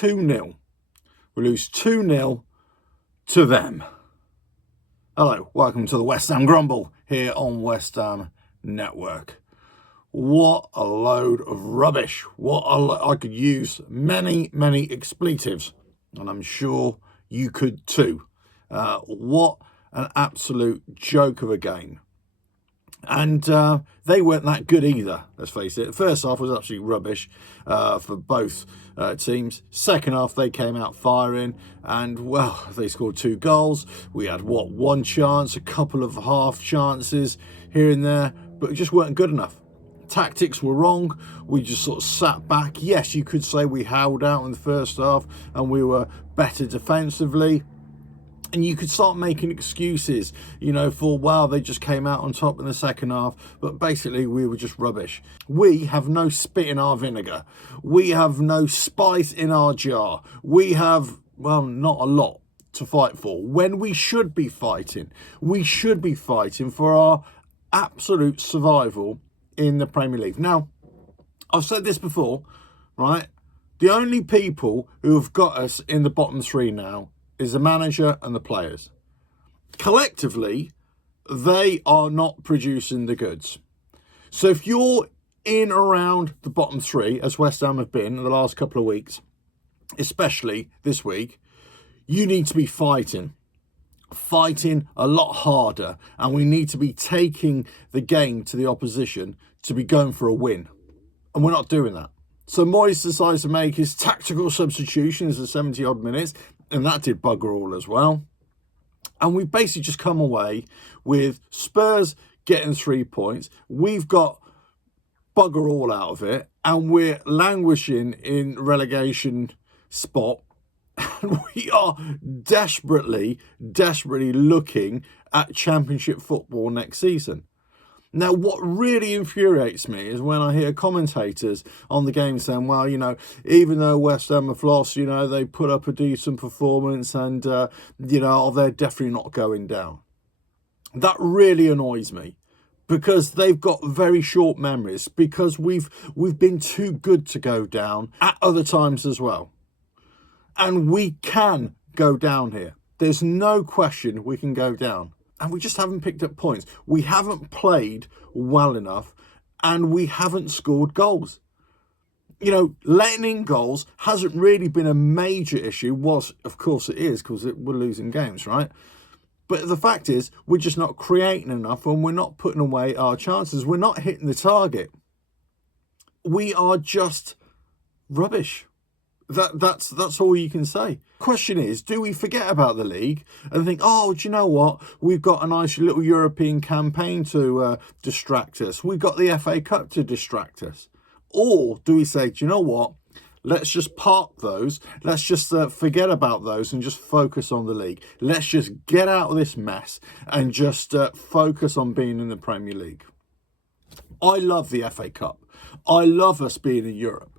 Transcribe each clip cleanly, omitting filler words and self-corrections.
2-0. We lose 2-0 to them. Hello, welcome to the West Ham Grumble here on West Ham Network. What a load of rubbish. I could use many expletives, and I'm sure you could too. What an absolute joke of a game. And they weren't that good either, let's face it. First half was absolutely rubbish for both teams. Second half, they came out firing and, well, they scored 2 goals. We had, one chance, a couple of half chances here and there, but it just weren't good enough. Tactics were wrong. We just sort of sat back. Yes, you could say we howled out in the first half and we were better defensively. And you could start making excuses, for, well, they just came out on top in the second half. But basically, we were just rubbish. We have no spit in our vinegar. We have no spice in our jar. We have, well, not a lot to fight for. When we should be fighting for our absolute survival in the Premier League. Now, I've said this before, right? The only people who have got us in the bottom 3 now is the manager and the players. Collectively, they are not producing the goods. So if you're in around the bottom 3, as West Ham have been in the last couple of weeks, especially this week, you need to be fighting a lot harder, and we need to be taking the game to the opposition to be going for a win. And we're not doing that. So Moyes decides to make his tactical substitutions at 70 odd minutes, and that did bugger all as well. And we've basically just come away with Spurs getting 3 points. We've got bugger all out of it, and we're languishing in relegation spot. And we are desperately looking at Championship football next season. Now, what really infuriates me is when I hear commentators on the game saying, well, even though West Ham have lost, they put up a decent performance and, they're definitely not going down. That really annoys me because they've got very short memories, because we've been too good to go down at other times as well. And we can go down here. There's no question we can go down. And we just haven't picked up points. We haven't played well enough, and we haven't scored goals. Letting in goals hasn't really been a major issue. Of course it is, because we're losing games, right? But the fact is, we're just not creating enough, and we're not putting away our chances. We're not hitting the target. We are just rubbish. That's all you can say. Question is, do we forget about the league and think, oh, do you know what? We've got a nice little European campaign to distract us. We've got the FA Cup to distract us. Or do we say, do you know what? Let's just park those. Let's just forget about those and just focus on the league. Let's just get out of this mess and just focus on being in the Premier League. I love the FA Cup. I love us being in Europe.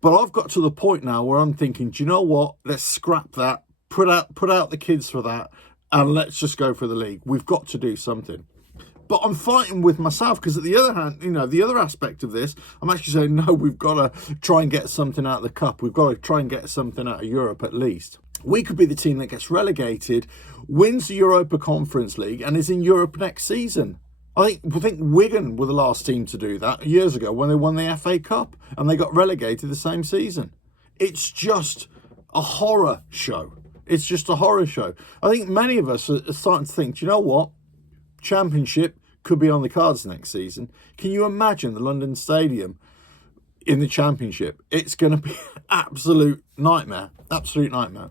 But I've got to the point now where I'm thinking, do you know what? Let's scrap that, put out the kids for that, and let's just go for the league. We've got to do something. But I'm fighting with myself because, at the other hand, the other aspect of this, I'm actually saying, no, we've got to try and get something out of the cup. We've got to try and get something out of Europe at least. We could be the team that gets relegated, wins the Europa Conference League, and is in Europe next season. I think Wigan were the last team to do that years ago when they won the FA Cup and they got relegated the same season. It's just a horror show. It's just a horror show. I think many of us are starting to think, do you know what? Championship could be on the cards next season. Can you imagine the London Stadium in the Championship? It's going to be an absolute nightmare. Absolute nightmare.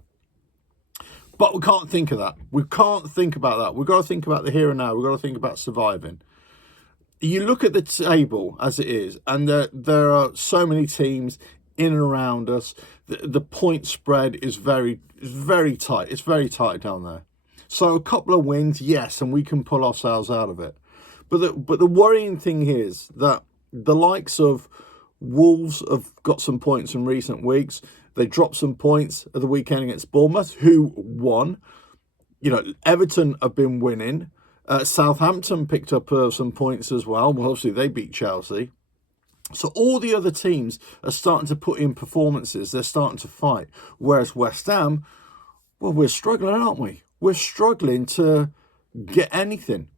But we can't think of that. We can't think about that. We've got to think about the here and now. We've got to think about surviving. You look at the table as it is, and there are so many teams in and around us. The point spread is very tight. It's very tight down there. So a couple of wins, yes, and we can pull ourselves out of it. But the worrying thing here is that the likes of Wolves have got some points in recent weeks. They dropped some points at the weekend against Bournemouth, who won. Everton have been winning. Southampton picked up some points as well. Well, obviously, they beat Chelsea. So all the other teams are starting to put in performances. They're starting to fight. Whereas West Ham, well, we're struggling, aren't we? We're struggling to get anything.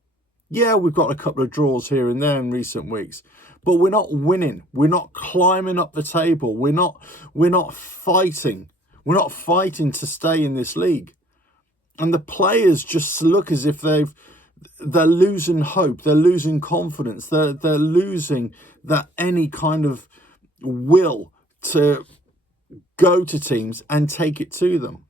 Yeah, we've got a couple of draws here and there in recent weeks, but we're not winning. We're not climbing up the table. We're not fighting. We're not fighting to stay in this league. And the players just look as if they're losing hope. They're losing confidence. They're losing that any kind of will to go to teams and take it to them.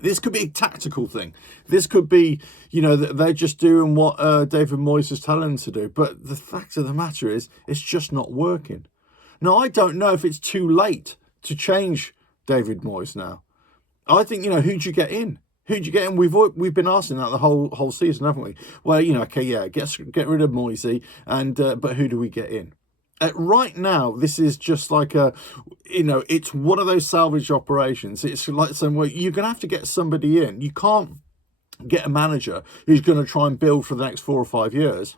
This could be a tactical thing. This could be, that they're just doing what David Moyes is telling them to do. But the fact of the matter is, it's just not working. Now, I don't know if it's too late to change David Moyes now. I think, who'd you get in? Who'd you get in? We've been asking that the whole season, haven't we? Well, okay, yeah, get rid of Moisey, and but who do we get in? Right now, this is just like it's one of those salvage operations. It's like saying, well, you're going to have to get somebody in. You can't get a manager who's going to try and build for the next 4 or 5 years.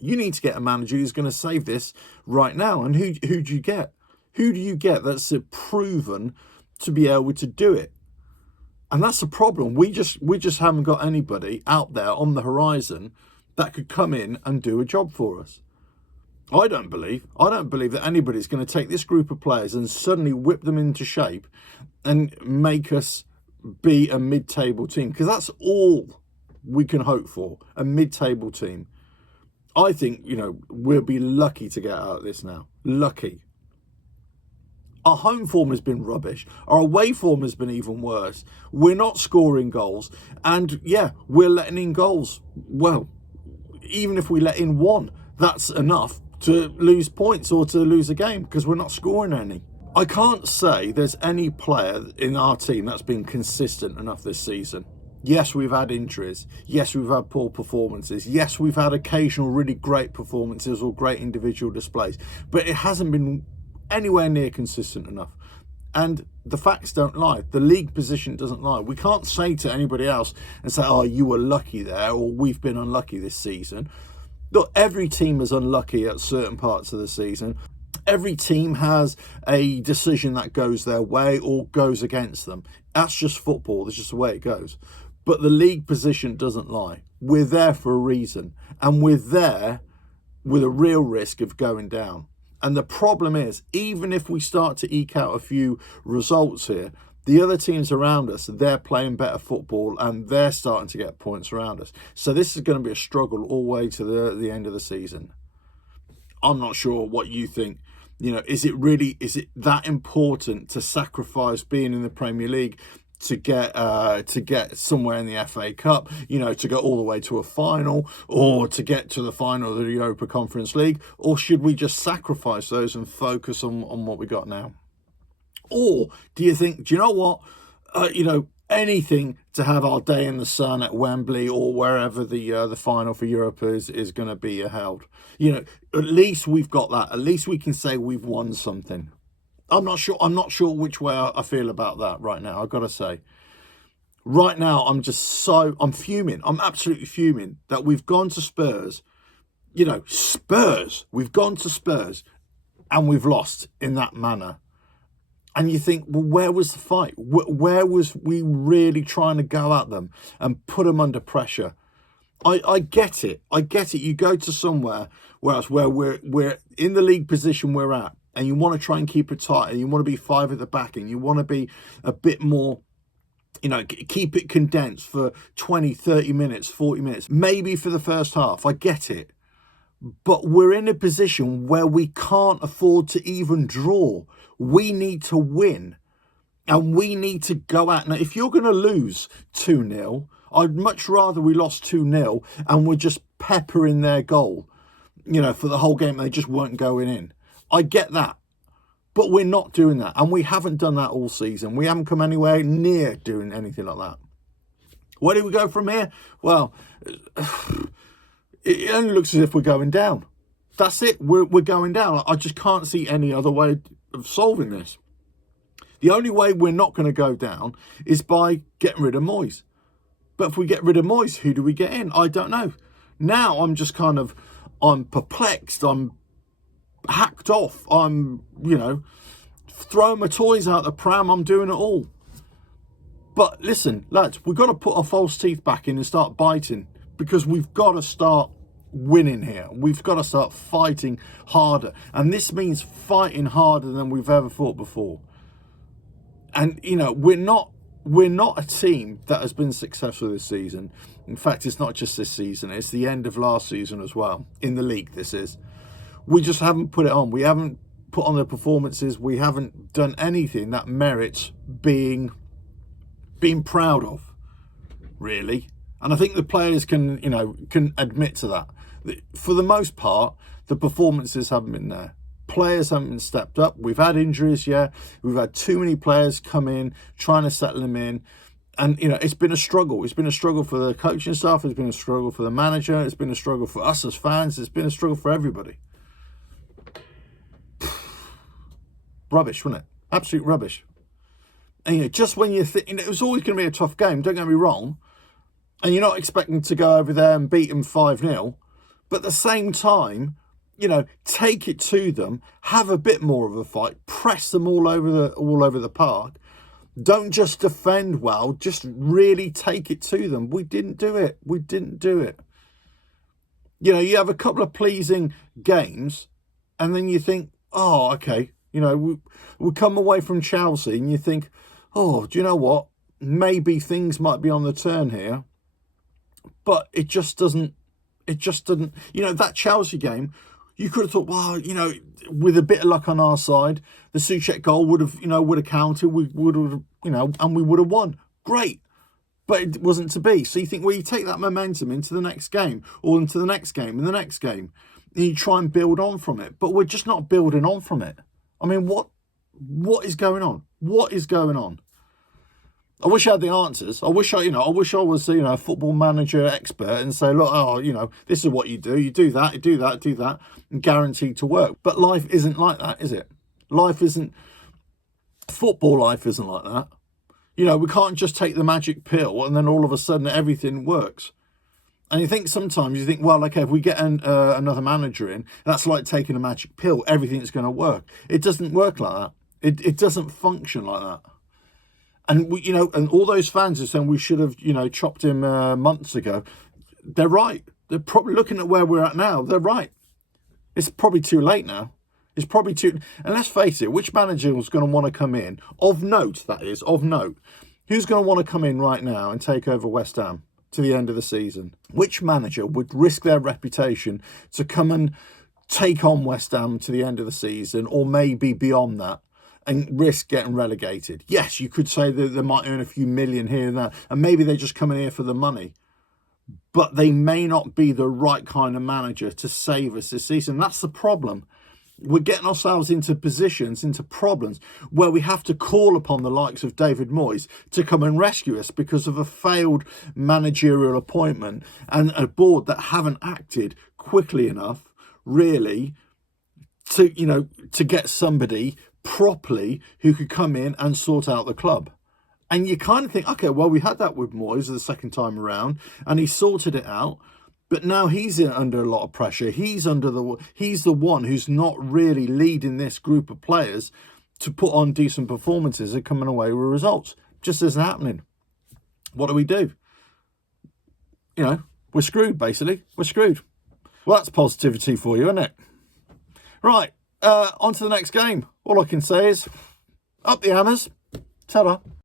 You need to get a manager who's going to save this right now. And who do you get? Who do you get that's proven to be able to do it? And that's the problem. We just haven't got anybody out there on the horizon that could come in and do a job for us. I don't believe that anybody's going to take this group of players and suddenly whip them into shape and make us be a mid-table team, because that's all we can hope for, a mid-table team. I think, we'll be lucky to get out of this now. Lucky. Our home form has been rubbish. Our away form has been even worse. We're not scoring goals. And, yeah, we're letting in goals. Well, even if we let in one, that's enough to lose points or to lose a game, because we're not scoring any. I can't say there's any player in our team that's been consistent enough this season. Yes, we've had injuries. Yes, we've had poor performances. Yes, we've had occasional really great performances or great individual displays. But it hasn't been anywhere near consistent enough. And the facts don't lie. The league position doesn't lie. We can't say to anybody else and say, oh, you were lucky there, or we've been unlucky this season. Look, every team is unlucky at certain parts of the season. Every team has a decision that goes their way or goes against them. That's just football. That's just the way it goes. But the league position doesn't lie. We're there for a reason. And we're there with a real risk of going down. And the problem is, even if we start to eke out a few results here, the other teams around us, they're playing better football and they're starting to get points around us. So this is going to be a struggle all the way to the end of the season. I'm not sure what you think. Is it that important to sacrifice being in the Premier League to get somewhere in the FA Cup, to go all the way to a final, or to get to the final of the Europa Conference League? Or should we just sacrifice those and focus on what we got now? Or do you think, do you know what, anything to have our day in the sun at Wembley or wherever the final for Europe is going to be held? At least we've got that. At least we can say we've won something. I'm not sure which way I feel about that right now. I've got to say, right now I'm fuming. I'm absolutely fuming that we've gone to Spurs. We've gone to Spurs and we've lost in that manner. And you think, well, where was the fight? Where was we really trying to go at them and put them under pressure? I get it. You go to somewhere where we're in the league position we're at, and you want to try and keep it tight, and you want to be 5 at the back, and you want to be a bit more, keep it condensed for 20, 30 minutes, 40 minutes, maybe for the first half. I get it. But we're in a position where we can't afford to even draw. We need to win. And we need to go out. Now, if you're going to lose 2-0, I'd much rather we lost 2-0 and we're just peppering their goal, for the whole game. They just weren't going in. I get that. But we're not doing that. And we haven't done that all season. We haven't come anywhere near doing anything like that. Where do we go from here? Well, it only looks as if we're going down. That's it. We're going down. I just can't see any other way of solving this. The only way we're not going to go down is by getting rid of Moyes. But if we get rid of Moyes, who do we get in? I don't know. Now I'm just I'm perplexed. I'm hacked off. I'm, throwing my toys out the pram. I'm doing it all. But listen, lads, we've got to put our false teeth back in and start biting, because we've got to start winning here. We've got to start fighting harder. And this means fighting harder than we've ever fought before. And, we're not a team that has been successful this season. In fact, it's not just this season. It's the end of last season as well. In the league, this is. We just haven't put it on. We haven't put on the performances. We haven't done anything that merits being proud of, really. And I think the players can admit to that. For the most part, the performances haven't been there. Players haven't been stepped up. We've had injuries, yeah. We've had too many players come in, trying to settle them in. And, it's been a struggle. It's been a struggle for the coaching staff. It's been a struggle for the manager. It's been a struggle for us as fans. It's been a struggle for everybody. Rubbish, wasn't it? Absolute rubbish. And, just when you think, it was always going to be a tough game, don't get me wrong. And you're not expecting to go over there and beat them 5-0. But at the same time, take it to them, have a bit more of a fight, press them all over the park. Don't just defend well, just really take it to them. We didn't do it. You have a couple of pleasing games, and then you think, oh, okay. We come away from Chelsea and you think, oh, do you know what? Maybe things might be on the turn here. But it just doesn't. That Chelsea game, you could have thought, well, with a bit of luck on our side, the Souček goal would have counted. We would have, and we would have won. Great. But it wasn't to be. So you think, well, you take that momentum into the next game, or into the next game, and the next game, and you try and build on from it. But we're just not building on from it. I mean, what is going on? What is going on? I wish I had the answers. I wish I was, a football manager expert and say, look, this is what you do. You do that, and guaranteed to work. But life isn't like that, is it? Football life isn't like that. We can't just take the magic pill and then all of a sudden everything works. And sometimes you think, well, okay, if we get another manager in, that's like taking a magic pill. Everything's going to work. It doesn't work like that. It doesn't function like that. And and all those fans are saying we should have, chopped him months ago. They're right. They're probably looking at where we're at now. They're right. It's probably too late now. It's probably too. And let's face it, which manager was going to want to come in of note? That is of note. Who's going to want to come in right now and take over West Ham to the end of the season? Which manager would risk their reputation to come and take on West Ham to the end of the season, or maybe beyond that? And risk getting relegated. Yes, you could say that they might earn a few million here and there, and maybe they just come in here for the money. But they may not be the right kind of manager to save us this season. That's the problem. We're getting ourselves into positions, into problems, where we have to call upon the likes of David Moyes to come and rescue us because of a failed managerial appointment and a board that haven't acted quickly enough, really, to get somebody properly who could come in and sort out the club. And you kind of think, okay, well, we had that with Moyes the second time around and he sorted it out, but now he's under a lot of pressure. He's the one who's not really leading this group of players to put on decent performances and coming away with results. Just isn't happening. What do? We're screwed, basically. We're screwed. Well, that's positivity for you, isn't it? Right. On to the next game. All I can say is, up the hammers. Ta-da.